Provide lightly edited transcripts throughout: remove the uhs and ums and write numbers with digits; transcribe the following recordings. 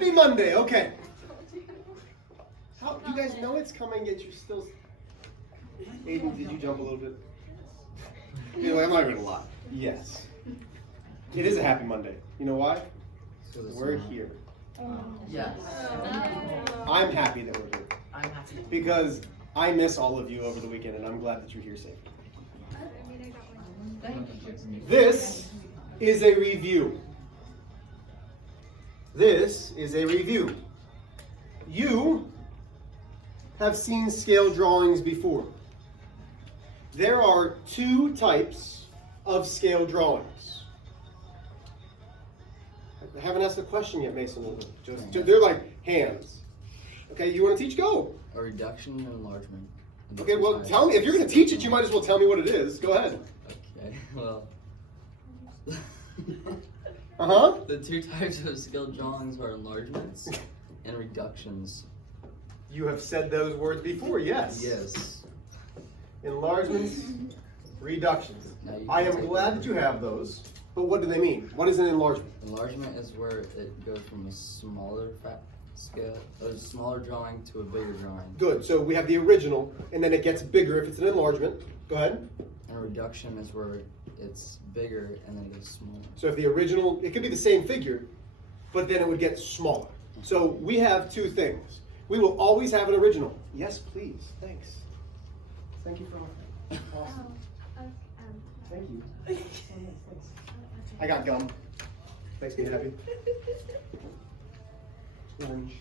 Happy Monday. Okay. How you guys know it's coming, yet you're still... Aiden, did you jump a little bit? You know, I'm not gonna lie. Yes. It is a happy Monday. You know why? We're here. Yes. I'm happy that we're here. I'm happy. Because I miss all of you over the weekend, and I'm glad that you're here safe. This is a review. This is a review. You have seen scale drawings before. There are two types of scale drawings. I haven't asked a question yet, Mason. They're like hands. Okay, you want to teach? Go. A reduction and enlargement. Okay, well, tell me. If you're going to teach it, you might as well tell me what it is. Go ahead. Okay, well. The two types of scale drawings are enlargements and reductions. You have said those words before, yes. Yes. Enlargements, reductions. I am glad that you have those, but what do they mean? What is an enlargement? Enlargement is where it goes from a smaller scale, a smaller drawing to a bigger drawing. Good, so we have the original, and then it gets bigger if it's an enlargement. Go ahead. And a reduction is where it's bigger and then it gets smaller. So if the original, it could be the same figure, but then it would get smaller. So we have two things. We will always have an original. Yes, please. Thanks. Thank you for offering. Awesome. Thank you. I got gum. Makes me happy. Orange.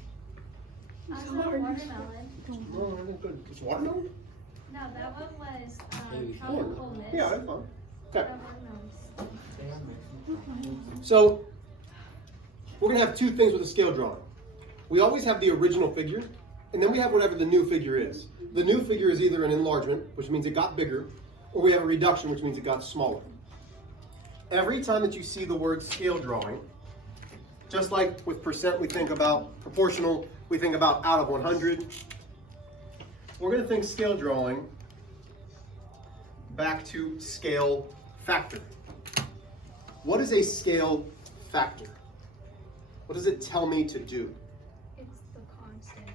Watermelon. Oh, good. It's watermelon? No, that one was Maybe. tropical mist. Yeah, that's fine. Okay. Watermelons. So we're going to have two things with a scale drawing. We always have the original figure, and then we have whatever the new figure is. The new figure is either an enlargement, which means it got bigger, or we have a reduction, which means it got smaller. Every time that you see the word scale drawing, just like with percent we think about proportional, we think about out of 100, we're going to think scale drawing back to scale factor. What is a scale factor? What does it tell me to do? It's the constant.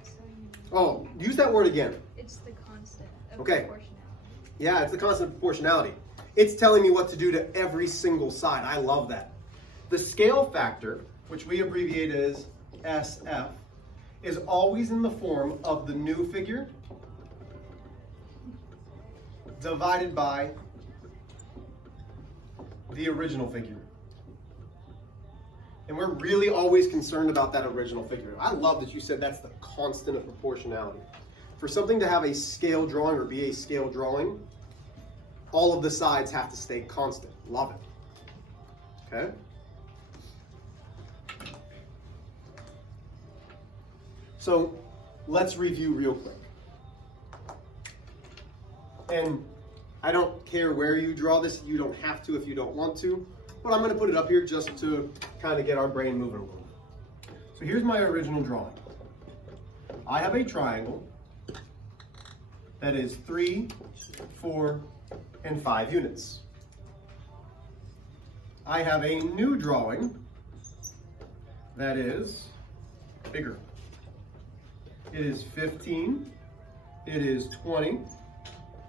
Oh, use that word again. It's the constant of Okay. proportionality. Yeah, it's the constant of proportionality. It's telling me what to do to every single side. I love that. The scale factor, which we abbreviate as SF, is always in the form of the new figure divided by the original figure. And we're really always concerned about that original figure. I love that you said that's the constant of proportionality. For something to have a scale drawing or be a scale drawing, all of the sides have to stay constant. Love it. Okay? So let's review real quick. And I don't care where you draw this. You don't have to if you don't want to. But I'm going to put it up here just to kind of get our brain moving a little bit. So here's my original drawing. I have a triangle that is 3, 4, and 5 units. I have a new drawing that is bigger. It is 15, it is 20,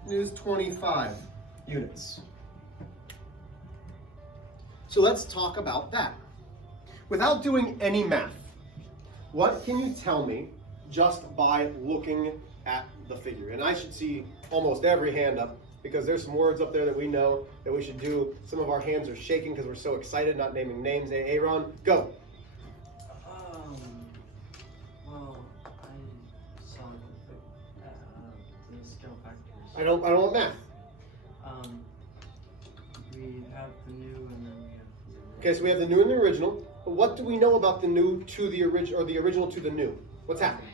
it is 25 units. So let's talk about that. Without doing any math, what can you tell me just by looking at the figure? And I should see almost every hand up because there's some words up there that we know that we should do. Some of our hands are shaking because we're so excited, not naming names. Aaron, go. Well, I saw the scale factors. I don't want math. We have the new and then we have the original. Okay, so we have the new and the original. But what do we know about the new to the original, or the original to the new? What's happening?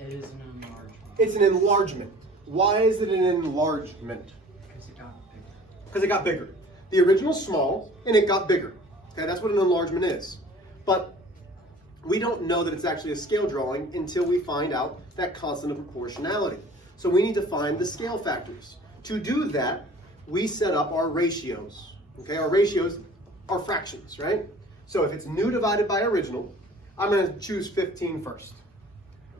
It is an enlargement. It's an enlargement. Why is it an enlargement? Because it got bigger. Because it got bigger. The original's small, and it got bigger. Okay, that's what an enlargement is. But we don't know that it's actually a scale drawing until we find out that constant of proportionality. So we need to find the scale factors. To do that, we set up our ratios. Okay, our ratios are fractions, right? So if it's new divided by original, I'm going to choose 15 first.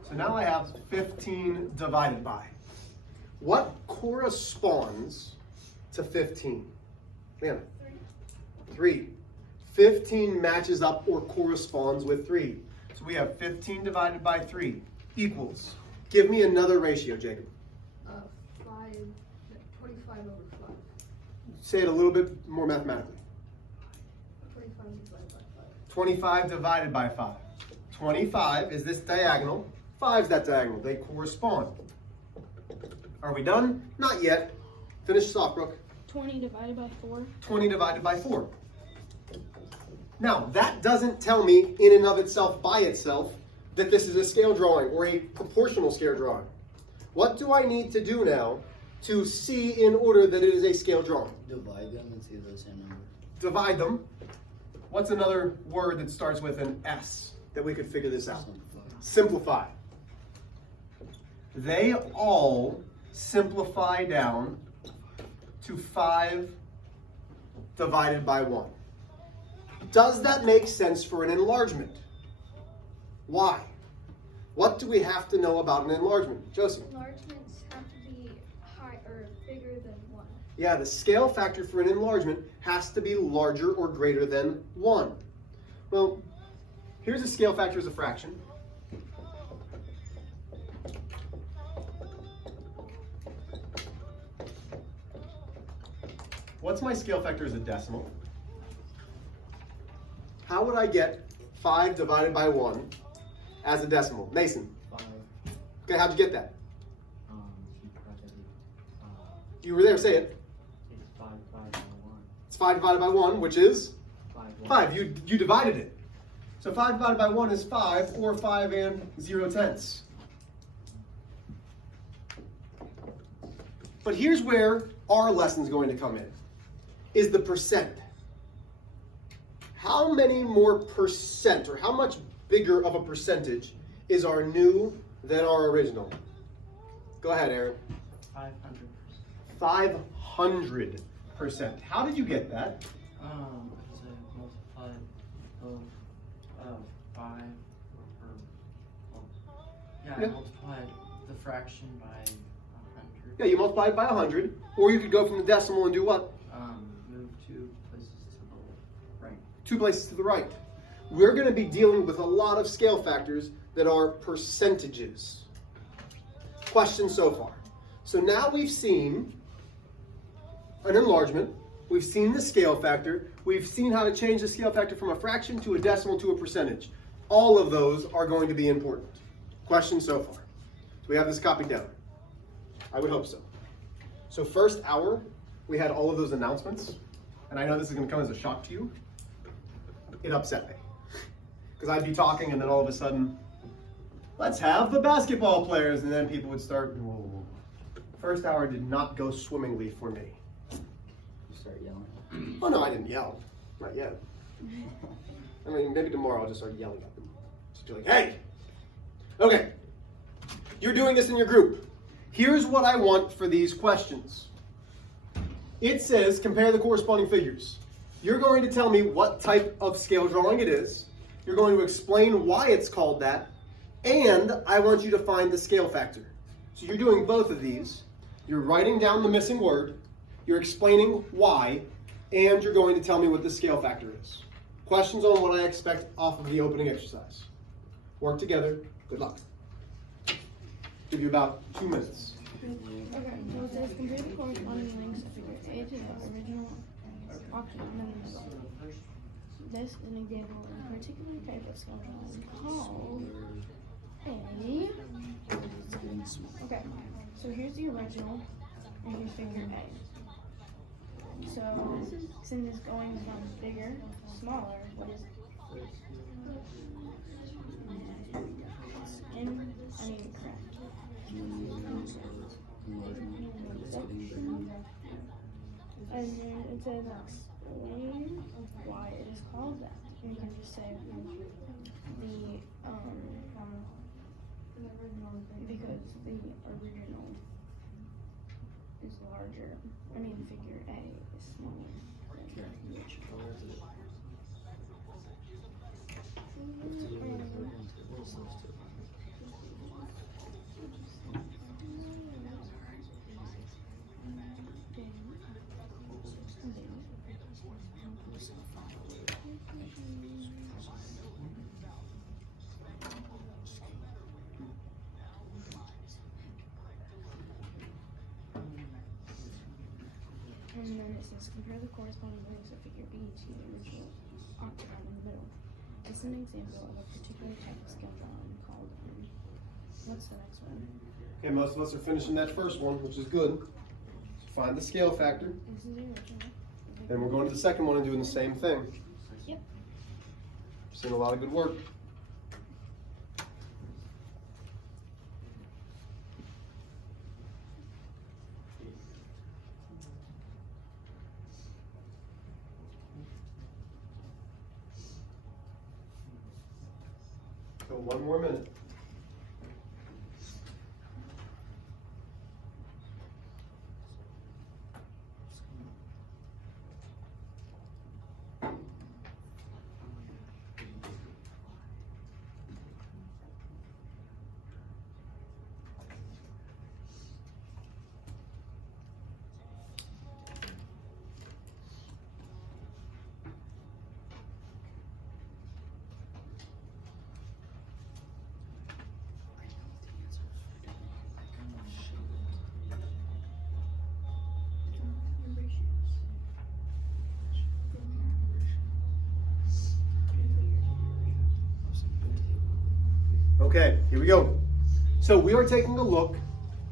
So now I have 15 divided by. What corresponds to 15? Man, 3. 15 matches up or corresponds with 3. So we have 15 divided by 3 equals. Give me another ratio, Jacob. 25 over 5. Say it a little bit more mathematically. 25 divided by 5. 25 divided by 5. 25 is this diagonal. 5 is that diagonal. They correspond. Are we done? Not yet. Finish this off, Brooke. 20 divided by 4. 20 divided by 4. Now, that doesn't tell me in and of itself, by itself, that this is a scale drawing or a proportional scale drawing. What do I need to do now to see in order that it is a scale drawing? Divide them and see the same number. Divide them. What's another word that starts with an S that we could figure this out? Simplify. They all simplify down to 5 divided by 1. Does that make sense for an enlargement? Why? What do we have to know about an enlargement? Josie? Enlargements have to be high or bigger than 1. Yeah, the scale factor for an enlargement has to be larger or greater than 1. Well, here's a scale factor as a fraction. What's my scale factor as a decimal? How would I get 5 divided by 1 as a decimal? Mason. 5. Okay, how'd you get that? You corrected it. You were there, say it. It's 5 divided by 1. It's 5 divided by 1, which is 5. 5. You divided it. So 5 divided by 1 is 5, or 5 and 0/10. But here's where our lesson's going to come in, is the percent. How many more percent, or how much bigger of a percentage is our new than our original? Go ahead, Aaron. 500%. 500%. How did you get that? Because I multiplied both 5 I Yeah. multiplied the fraction by 100. Yeah, you multiply it by 100, or you could go from the decimal and do what? Move 2 places to the right. 2 places to the right. We're going to be dealing with a lot of scale factors that are percentages. Questions so far? So now we've seen an enlargement, we've seen the scale factor, we've seen how to change the scale factor from a fraction to a decimal to a percentage. All of those are going to be important. Questions so far? Do we have this copied down? I would hope so. So first hour, we had all of those announcements, and I know this is going to come as a shock to you. It upset me. Because I'd be talking, and then all of a sudden, let's have the basketball players, and then people would start, whoa. First hour did not go swimmingly for me. You start yelling. Oh no, I didn't yell. Not yet. I mean, maybe tomorrow I'll just start yelling at them. Just be like, hey! Okay. You're doing this in your group. Here's what I want for these questions. It says, compare the corresponding figures. You're going to tell me what type of scale drawing it is. You're going to explain why it's called that. And I want you to find the scale factor. So you're doing both of these. You're writing down the missing word. You're explaining why. And you're going to tell me what the scale factor is. Questions on what I expect off of the opening exercise. Work together. Good luck. Give you about 2 minutes. Okay, so it says compare the corresponding lengths of figure A to the original document in the middle. This is an example of a particular type of scale drawing called a... It's getting small. Okay, so here's the original, and here's figure A. So, since it's going from bigger to smaller, what is it? Correct. And then it says explain why it is called that. And you can just say because the original is larger. I mean figure A is smaller. Which color is it? And then it says compare the corresponding lengths of figure B to the original octagon in the middle. This is an example of a particular type of scale drawing called, what's the next one? Okay, most of us are finishing that first one, which is good. Find the scale factor. This is the original. Then we're going to the second one and doing the same thing. Yep. Seeing a lot of good work. So 1 more minute. Okay, here we go. So we are taking a look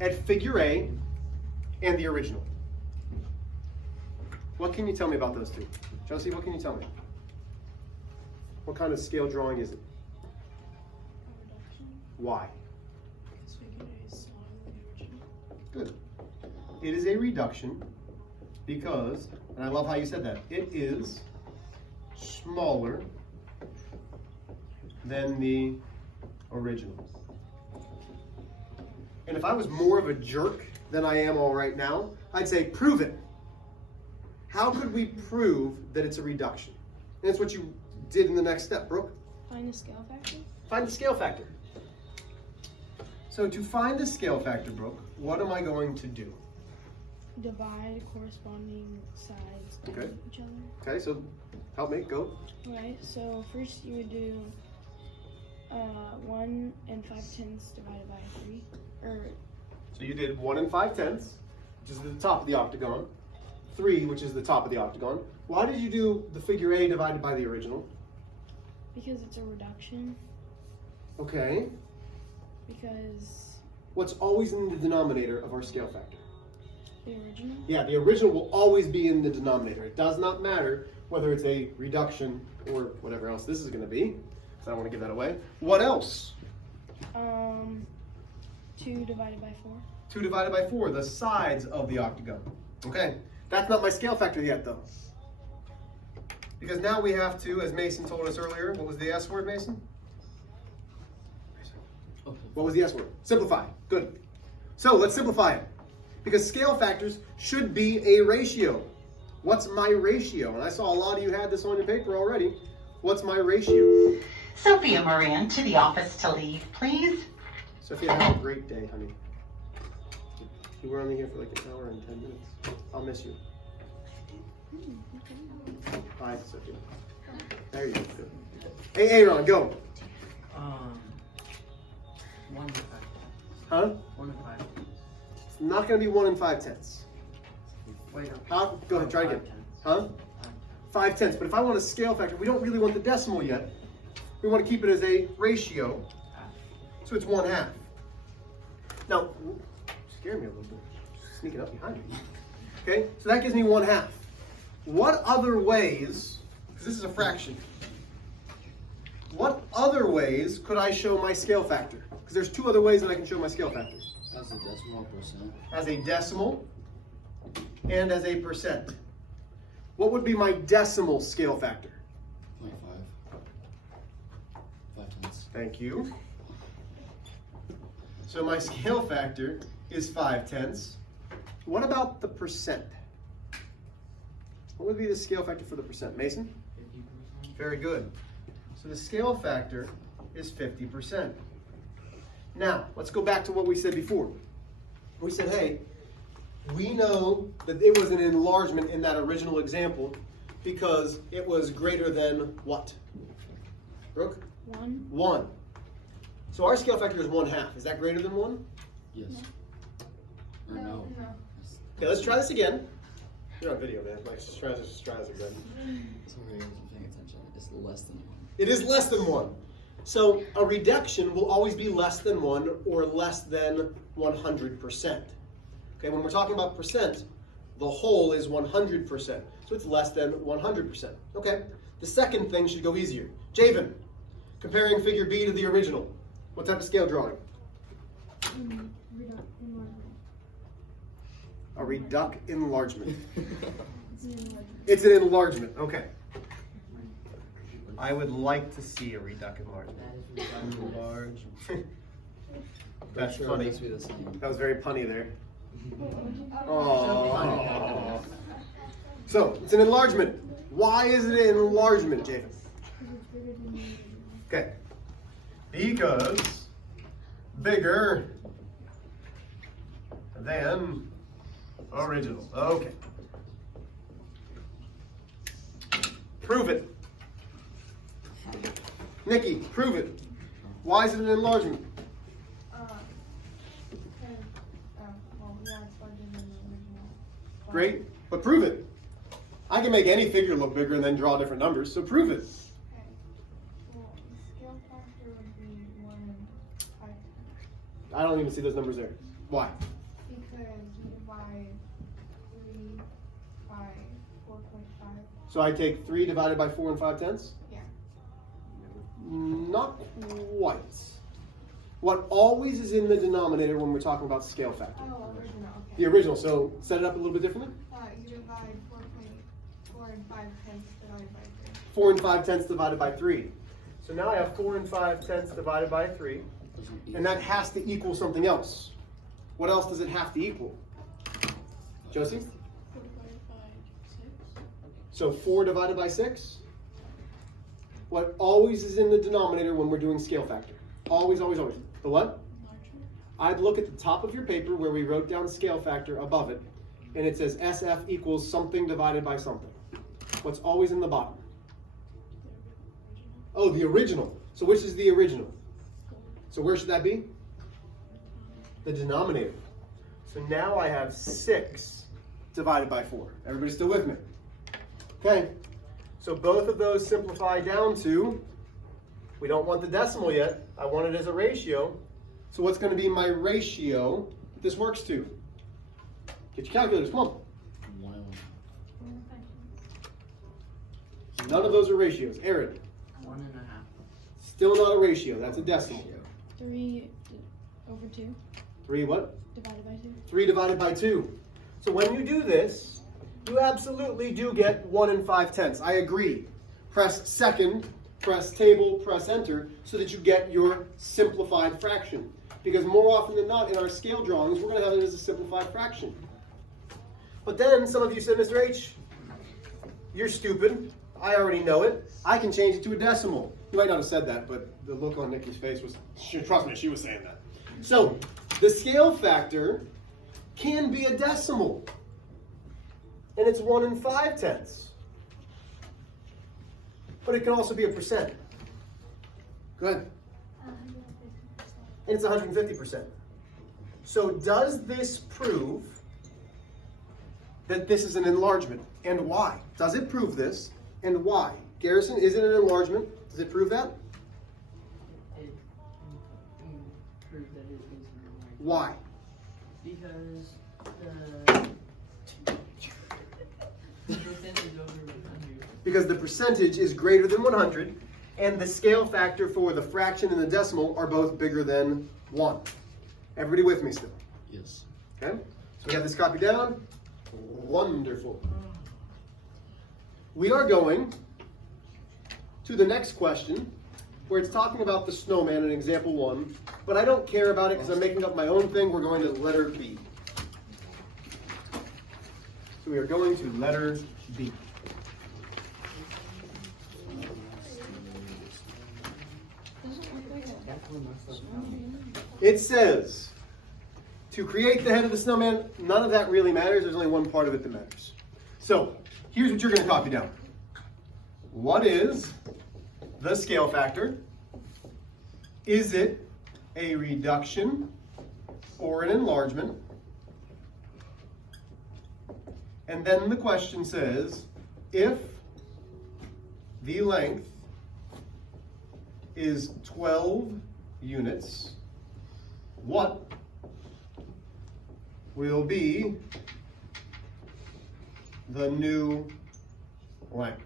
at figure A and the original. What can you tell me about those two? Josie, what can you tell me? What kind of scale drawing is it? Why? Good. It is a reduction because, and I love how you said that, it is smaller than the original. And if I was more of a jerk than I am all right now, I'd say, prove it. How could we prove that it's a reduction? And that's what you did in the next step, Brooke. Find the scale factor. Find the scale factor. So to find the scale factor, Brooke, what am I going to do? Divide corresponding sides of Okay. each other. Okay, so help me, go. Right, so first you would do 1 5/10 divided by 3. So you did 1 5/10, which is the top of the octagon. 3, which is the top of the octagon. Why did you do the figure A divided by the original? Because it's a reduction. Okay. Because What's always in the denominator of our scale factor? the original. Yeah, the original will always be in the denominator. It does not matter whether it's a reduction or whatever else this is going to be. So I don't want to give that away. What else? 2 divided by 4. 2 divided by 4, the sides of the octagon. Okay, that's not my scale factor yet though. Because now we have to, as Mason told us earlier, what was the S word, Mason? What was the S word? Simplify. Good. So let's simplify it. Because scale factors should be a ratio. What's my ratio? And I saw a lot of you had this on your paper already. What's my ratio? Sophia Moran to the office to leave, please. Sophia, have a great day, honey. You were only here for like 1 hour and 10 minutes. I'll miss you. Bye, Sophia. There you go. Good. Hey, Aaron, go. 1 to 5. Huh? 1 to 5. It's not going to be 1 5/10. Wait, okay. How? Go ahead, try again. 5/10. Huh? 5/10. But if I want a scale factor, we don't really want the decimal yet. We want to keep it as a ratio. So it's 1/2. Now, you scared me a little bit. Sneaking up behind me. Okay, so that gives me 1/2. What other ways, because this is a fraction, what other ways could I show my scale factor? Because there's 2 other ways that I can show my scale factor. As a decimal percent. As a decimal and as a percent. What would be my decimal scale factor? 0.5. 5/10. Thank you. So my scale factor is 5/10. What about the percent? What would be the scale factor for the percent? Mason? 50%. Very good. So the scale factor is 50%. Now, let's go back to what we said before. We said, hey, we know that it was an enlargement in that original example because it was greater than what? Brooke? 1. 1. So our scale factor is 1/2. Is that greater than 1? Yes. Or No, no. no. Okay, let's try this again. You're on video, man. Like Straz is Straz again. Sorry, I wasn't paying attention. It's less than 1. It is less than 1. So a reduction will always be less than 1 or less than 100%. Okay, when we're talking about percent, the whole is 100%. So it's less than 100%. Okay, the second thing should go easier. Javen, comparing figure B to the original. What type of scale drawing? A reduct enlargement. It's an enlargement. Okay. I would like to see a reduct enlargement. That is Enlarge. Pretty That's sure funny. it'll be the same. That was very punny there. Oh. So it's an enlargement. Why is it an enlargement, Javen? Okay. Because bigger than original. Okay. Prove it. Nikki, prove it. Why is it an enlargement? Great, but prove it. I can make any figure look bigger and then draw different numbers, so prove it. Okay. Well, the scale factor would be 1 in 5 times. I don't even see those numbers there. Why? Because you divide 3 by 4.5. So I take 3 divided by 4 and 5/10? Yeah. Not quite. What always is in the denominator when we're talking about scale factor? Oh, original, okay. The original, so set it up a little bit differently. You divide 4 and 5 tenths divided by 3. 4 and 5/10 divided by 3. So now I have 4 and 5/10 divided by 3, and that has to equal something else. What else does it have to equal? Josie? So 4 divided by 6? What always is in the denominator when we're doing scale factor? Always, always, always. The what? I'd look at the top of your paper where we wrote down scale factor above it, and it says SF equals something divided by something. What's always in the bottom? Oh, the original. So which is the original? So where should that be? The denominator. So now I have 6 divided by 4. Everybody still with me? Okay. So both of those simplify down to, we don't want the decimal yet. I want it as a ratio. So what's going to be my ratio that this works to? Get your calculators, come on. 1. None of those are ratios. Aaron, 1.5. still not a ratio. That's a decimal. 3 over 2 3 what? divided by 2. 3 divided by 2. So when you do this, you absolutely do get 1 and 5/10. I agree. Press second, press table, press enter, so that you get your simplified fraction. Because more often than not, in our scale drawings, we're going to have it as a simplified fraction. But then some of you said, Mr. H, you're stupid. I already know it. I can change it to a decimal. You might not have said that, but the look on Nikki's face was, trust me, she was saying that. So the scale factor can be a decimal. And it's 1 and 5/10. But it can also be a percent. Go ahead. And it's 150%. So does this prove that this is an enlargement? And why? Does it prove this? And why? Garrison, is it an enlargement? Does it prove that? It proved that it is an enlargement. Why? Because the percentage over 100. Because the percentage is greater than 100, and the scale factor for the fraction and the decimal are both bigger than 1. Everybody with me still? Yes. Okay? So we have this copied down. Wonderful. We are going to the next question, where it's talking about the snowman in example 1, but I don't care about it because I'm making up my own thing. We're going to letter B. So we are going to letter B. It says, to create the head of the snowman, none of that really matters. There's only one part of it that matters. So, here's what you're going to copy down. What is the scale factor? Is it a reduction or an enlargement? And then the question says, if the length is 12 units, what will be the new length?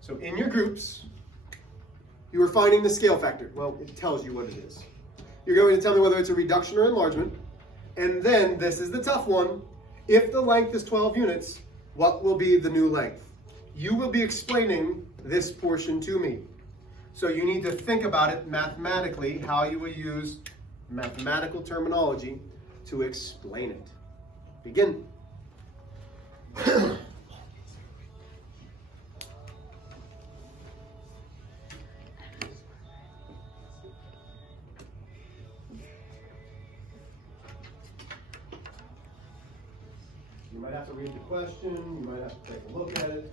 So in your groups, you are finding the scale factor. Well, it tells you what it is. You're going to tell me whether it's a reduction or enlargement. And then, this is the tough one. If the length is 12 units, what will be the new length? You will be explaining this portion to me. So you need to think about it mathematically, how you will use mathematical terminology to explain it. Begin. You might have to read the question, you might have to take a look at it.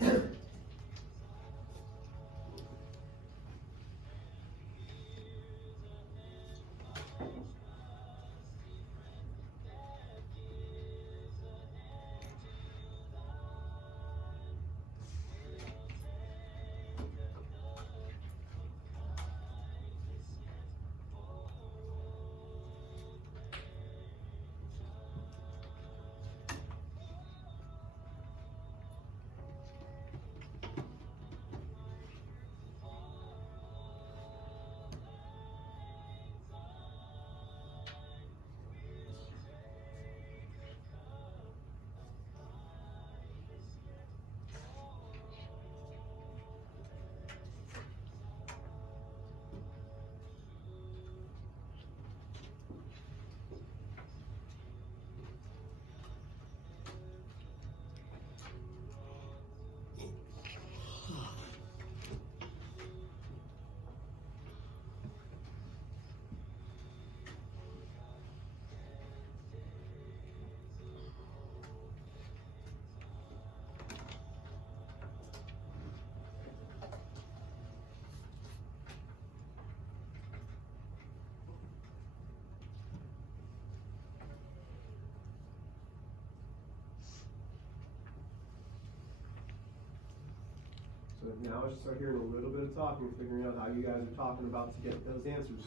So now I should start hearing a little bit of talking, figuring out how you guys are talking about to get those answers.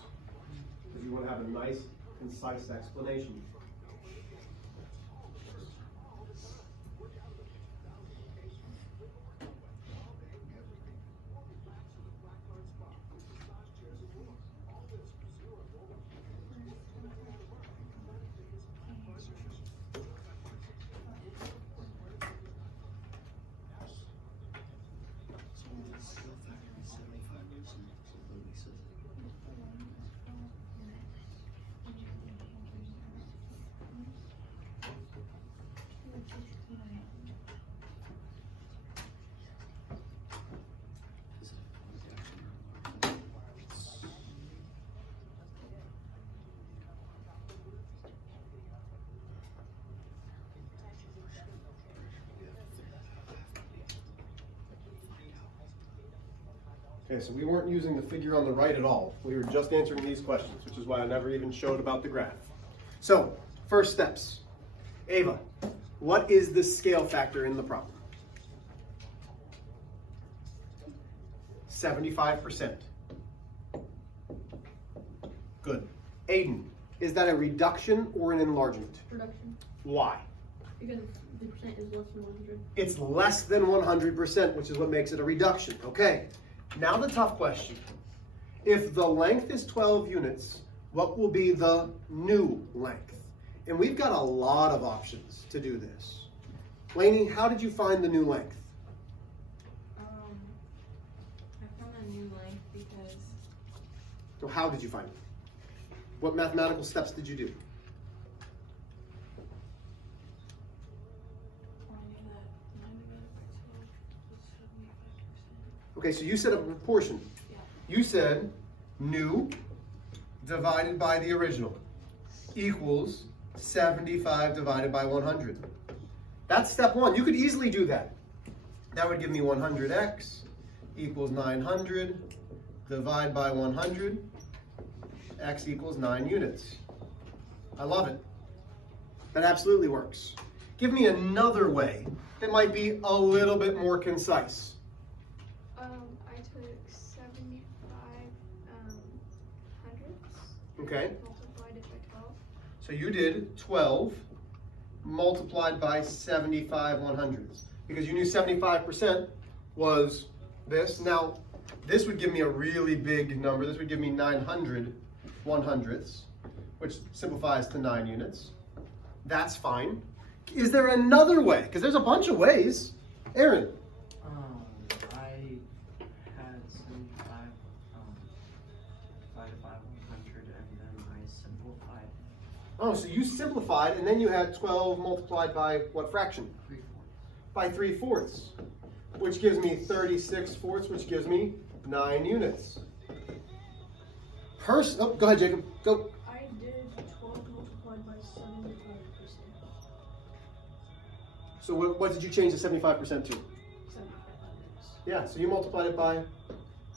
Because you want to have a nice, concise explanation. Okay, so we weren't using the figure on the right at all. We were just answering these questions, which is why I never even showed about the graph. So, first steps. Ava, what is the scale factor in the problem? 75%. Good. Aiden, is that a reduction or an enlargement? Reduction. Why? Because the percent is less than 100. It's less than 100%, which is what makes it a reduction. Okay, now the tough question. If the length is 12 units, what will be the new length? And we've got a lot of options to do this. Lainey, how did you find the new length? I found a new length because So how did you find it? What mathematical steps did you do? Okay, so you set up a proportion. You said new divided by the original equals 75 divided by 100. That's step one. You could easily do that. That would give me 100x equals 900. Divide by 100. X equals 9 units. I love it. That absolutely works. Give me another way that might be a little bit more concise. I took 75 hundredths. Okay, Multiplied it by 12. so you did 12 multiplied by 75 100ths. Because you knew 75% was this. Now, this would give me a really big number. This would give me 900 100ths, which simplifies to 9 units. That's fine. Is there another way? Because there's a bunch of ways. Aaron. I had 75 divided by 100, and then I simplified Oh, so you simplified, and then you had 12 multiplied by what fraction? 3/4. By 3/4, which gives me 36/4, which gives me 9 units. Oh, go ahead, Jacob. Go. I did 12 multiplied by 75%. So what did you change the 75% to? 75 hundredths. Yeah, so you multiplied it by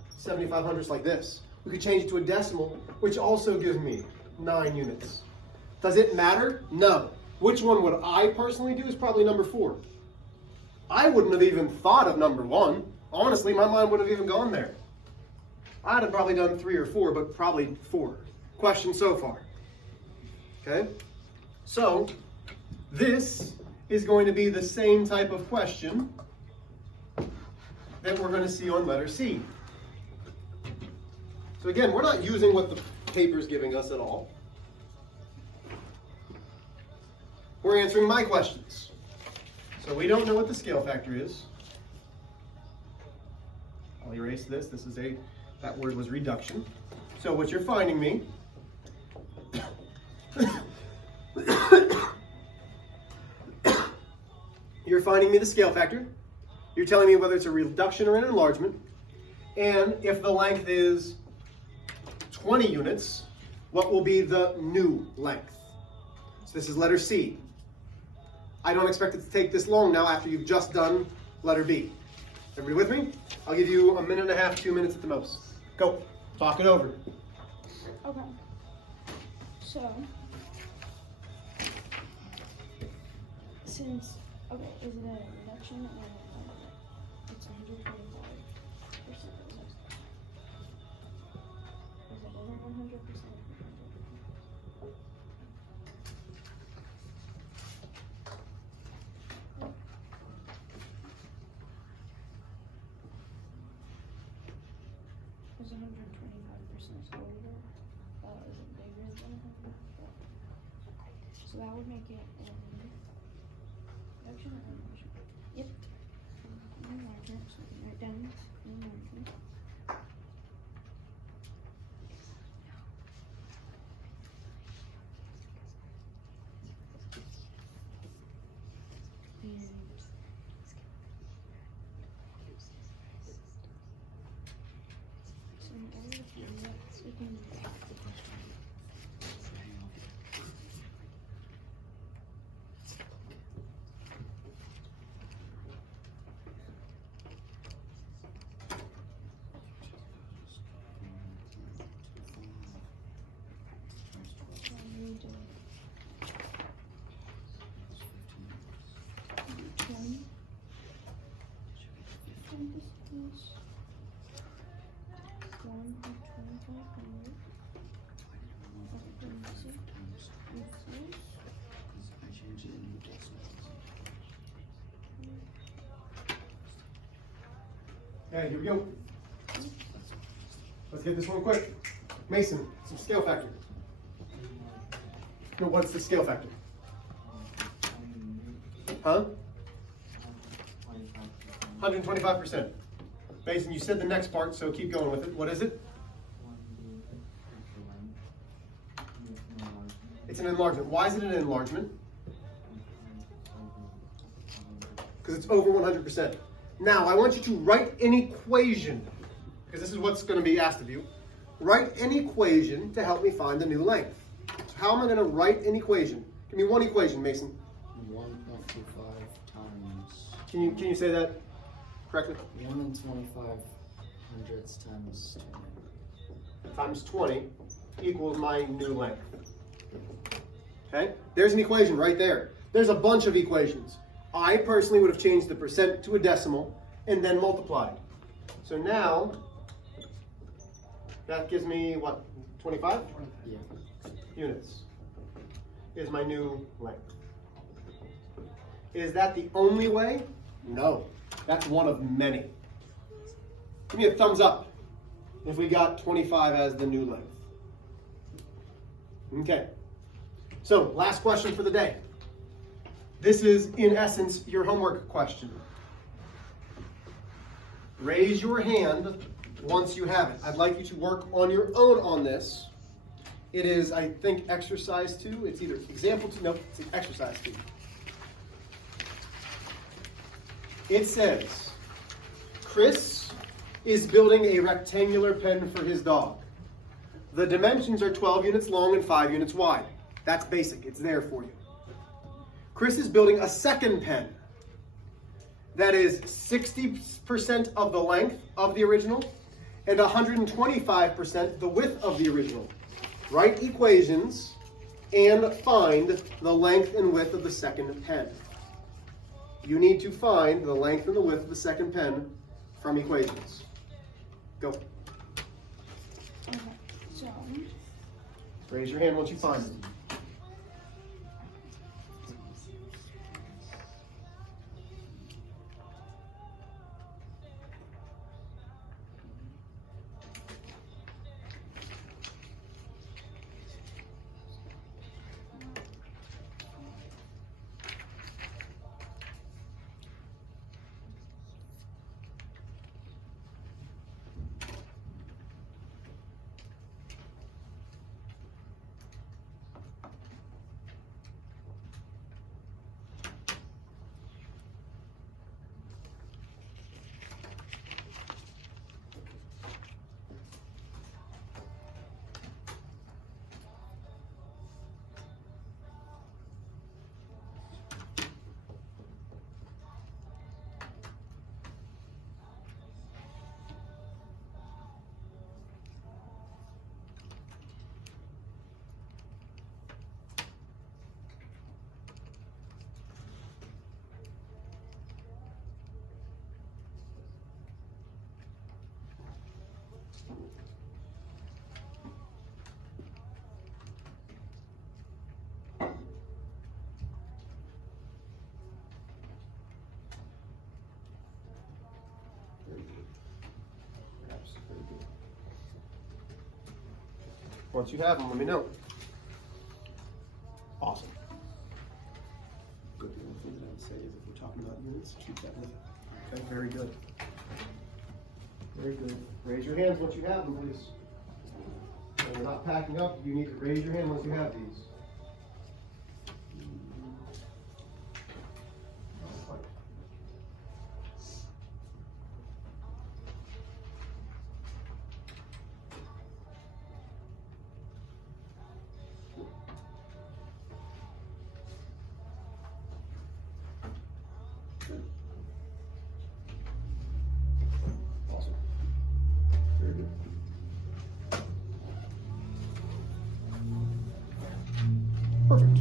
75 hundredths like this. We could change it to a decimal, which also gives me 9 units. Does it matter? No. Which one would I personally do is probably number 4. I wouldn't have even thought of number 1. Honestly, my mind wouldn't have even gone there. I'd have probably done 3 or 4, but probably 4. Question so far. Okay? So, this is going to be the same type of question that we're going to see on letter C. So again, we're not using what the paper's giving us at all. We're answering my questions. So we don't know what the scale factor is. I'll erase this. That word was reduction. So what you're finding me you're finding me the scale factor. You're telling me whether it's a reduction or an enlargement. And if the length is 20 units, what will be the new length? So this is letter C. I don't expect it to take this long now after you've just done letter B. Everybody with me? I'll give you a minute and a half, 2 minutes at the most. Go. Talk it over. Okay. So, since, okay, is it a reduction or it's 125%? Is it over 100%? Is 125% over? Is it bigger than 100? So that would make it reduction or enlargement? Yep. Enlargement, so we can write down enlargement. And so in order to do that, we can redo 20. And this is 1,2500. Okay, here we go. Let's get this one quick. Mason, some scale factor. No, what's the scale factor? Huh? 125%. Mason, you said the next part, so keep going with it. What is it? It's an enlargement. Why is it an enlargement? Because it's over 100%. Now, I want you to write an equation, because this is what's going to be asked of you. Write an equation to help me find the new length. So how am I going to write an equation? Give me one equation, Mason. 1.25 times. Can you say that correctly? 1.25 hundredths times 20. Times 20 equals my new length. Okay? There's an equation right there. There's a bunch of equations. I personally would have changed the percent to a decimal and then multiplied. So now, that gives me what, 25? Yeah. Units is my new length. Is that the only way? No. That's one of many. Give me a thumbs up if we got 25 as the new length. Okay. So, last question for the day. This is, in essence, your homework question. Raise your hand once you have it. I'd like you to work on your own on this. It is, I think, exercise 2. It's either example 2. Nope, it's exercise 2. It says, Chris is building a rectangular pen for his dog. The dimensions are 12 units long and 5 units wide. That's basic. It's there for you. Chris is building a second pen that is 60% of the length of the original and 125% the width of the original. Write equations and find the length and width of the second pen. You need to find the length and the width of the second pen from equations. Go. Okay, so Raise your hand once you find it. Once you have them, let me know. Awesome. Good. The only thing that I would say is if we're talking about units, keep that with it. Okay, very good. Very good. Raise your hands once you have them, please. When you're not packing up, you need to raise your hand once you have these. Awesome. Very good. Perfect.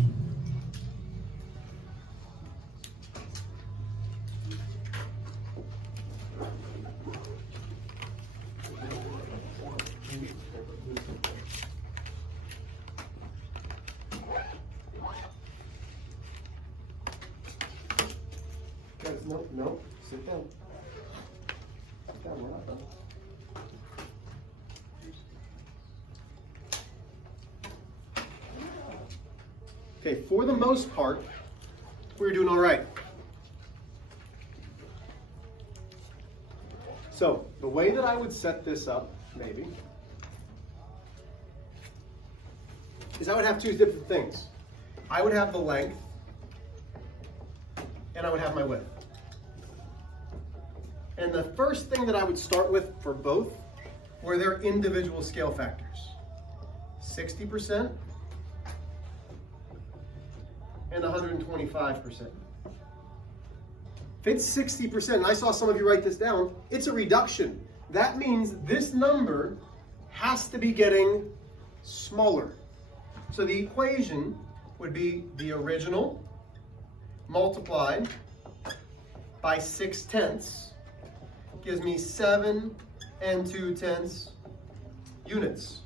Guys, no, sit down. Sit down, we're not done. Okay, for the most part, we're doing all right. So, the way that I would set this up, maybe, is I would have two different things. I would have the length, and I would have my width. And the first thing that I would start with for both were their individual scale factors. 60% and 125%. If it's 60%, and I saw some of you write this down, it's a reduction. That means this number has to be getting smaller. So the equation would be the original multiplied by 6/10 gives me 7 2/10 units.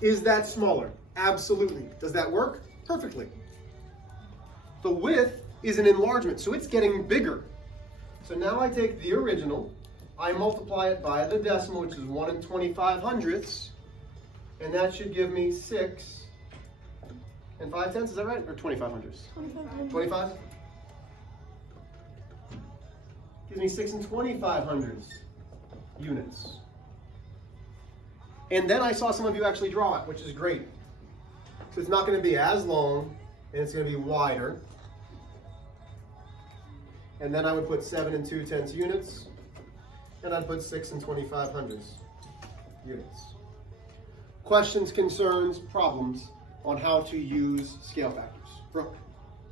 Is that smaller? Absolutely. Does that work? Perfectly. The width is an enlargement, so it's getting bigger. So now I take the original, I multiply it by the decimal, which is 1 25/100, and that should give me 6 5/10, is that right? Or 25/100? 25? Gives me 6 25/100 units. And then I saw some of you actually draw it, which is great. So it's not going to be as long, and it's going to be wider. And then I would put 7 2/10 units, and I'd put 6 25/100 units. Questions, concerns, problems on how to use scale factors? Brooke.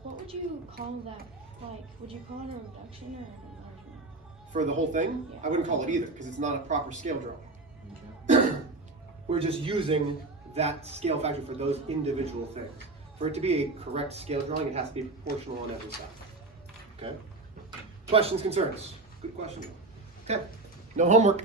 What would you call that? Like, would you call it a reduction or an enlargement? For the whole thing, Yeah. I wouldn't call it either because it's not a proper scale drawing. We're just using that scale factor for those individual things. For it to be a correct scale drawing, it has to be proportional on every side. Okay? Questions, concerns? Good question. Okay. No homework.